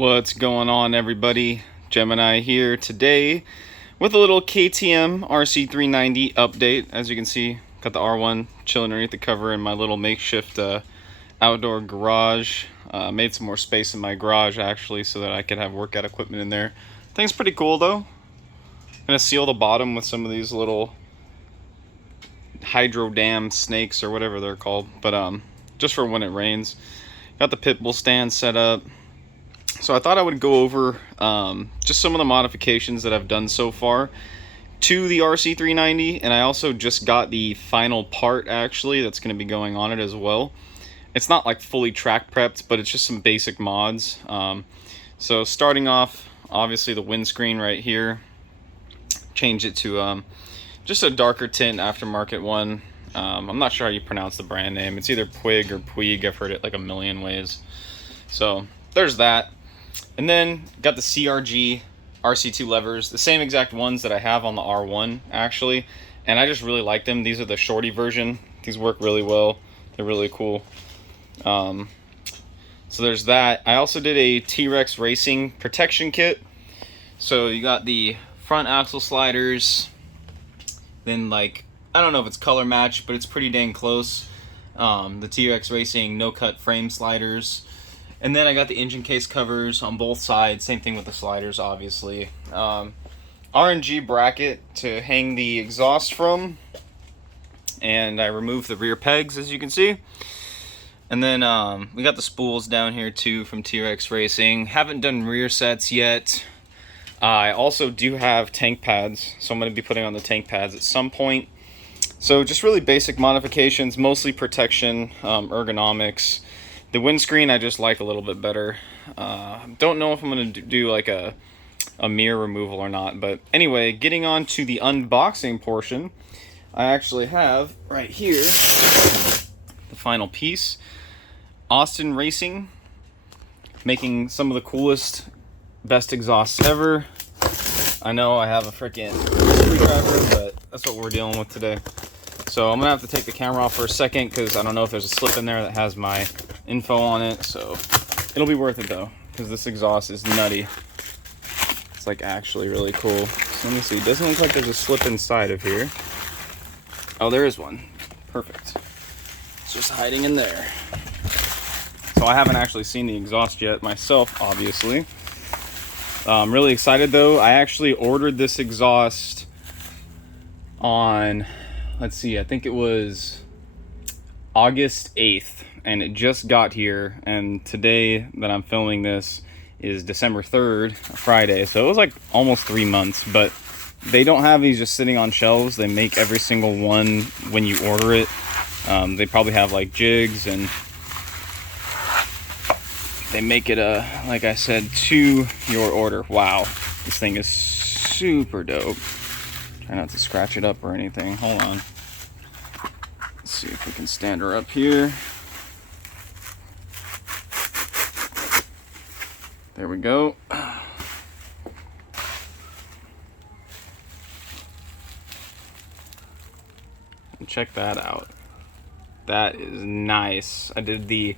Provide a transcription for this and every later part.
What's going on, everybody? Gemini here today with a little KTM RC390 update. As you can see, got the R1 chilling underneath the cover in my little makeshift outdoor garage. Made some more space in my garage actually so that I could have workout equipment in there. Thing's pretty cool though. I'm gonna seal the bottom with some of these little hydro dam snakes or whatever they're called, but just for when it rains. Got the pit bull stand set up. So I thought I would go over just some of the modifications that I've done so far to the RC390, and I also just got the final part actually that's going to be going on it as well. It's not like fully track prepped, but it's just some basic mods. So starting off, obviously the windscreen right here, change it to just a darker tint aftermarket one. I'm not sure how you pronounce the brand name. It's either Puig or Puig. I've heard it like a million ways. So there's that. And then got the CRG RC2 levers, the same exact ones that I have on the R1 actually, and I just really like them. These are the shorty version. These work really well. They're really cool. So there's that. I also did a T-Rex Racing protection kit. So you got the front axle sliders, then like, I don't know if it's color matched, but it's pretty dang close. The T-Rex Racing no-cut frame sliders. And then I got the engine case covers on both sides. Same thing with the sliders, obviously. RNG bracket to hang the exhaust from. And I removed the rear pegs, as you can see. And then we got the spools down here, too, from T-Rex Racing. Haven't done rear sets yet. I also do have tank pads, so I'm going to be putting on the tank pads at some point. So just really basic modifications, mostly protection, ergonomics. The windscreen I just like a little bit better. Don't know if I'm going to do like a mirror removal or not. But anyway, getting on to the unboxing portion, I actually have right here the final piece. Austin Racing, making some of the coolest, best exhausts ever. I know I have a freaking screwdriver, but that's what we're dealing with today. So I'm going to have to take the camera off for a second because I don't know if there's a slip in there that has my info on it. So it'll be worth it though, because this exhaust is nutty. It's like actually really cool. So let me see. It doesn't look like there's a slip inside of here. Oh, there is one. Perfect. It's just hiding in there. So I haven't actually seen the exhaust yet myself, obviously. I'm really excited though. I actually ordered this exhaust on, let's see, I think it was August 8th, and it just got here, and today that I'm filming this is December 3rd, Friday, so it was like almost 3 months. But they don't have these just sitting on shelves. They make every single one when you order it. They probably have like jigs, and they make it, like I said, to your order. Wow, this thing is super dope. Try not to scratch it up or anything. Hold on. Let's see if we can stand her up here. There we go. And check that out. That is nice. I did the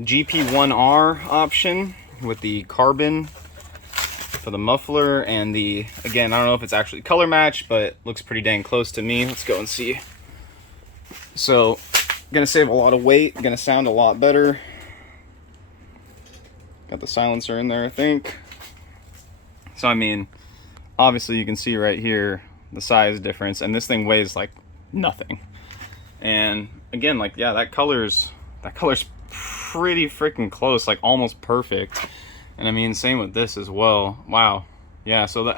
GP1R option with the carbon for the muffler, and the, again, I don't know if it's actually color matched, but it looks pretty dang close to me. Let's go and see. So gonna save a lot of weight, gonna sound a lot better. Got the silencer in there, I think. So I mean, obviously you can see right here the size difference, and this thing weighs like nothing. And again, like, yeah, that color's pretty freaking close, like almost perfect. And I mean, same with this as well. Wow. Yeah, so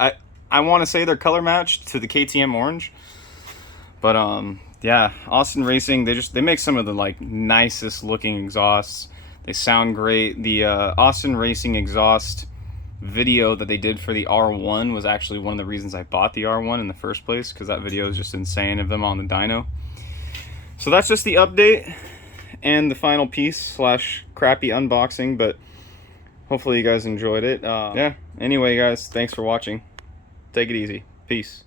I want to say they're color matched to the KTM orange. But yeah, Austin Racing, they make some of the like nicest looking exhausts. They sound great. The Austin Racing exhaust video that they did for the R1 was actually one of the reasons I bought the R1 in the first place, because that video is just insane of them on the dyno. So that's just the update and the final piece slash crappy unboxing, but hopefully you guys enjoyed it. Yeah, anyway guys, thanks for watching. Take it easy. Peace.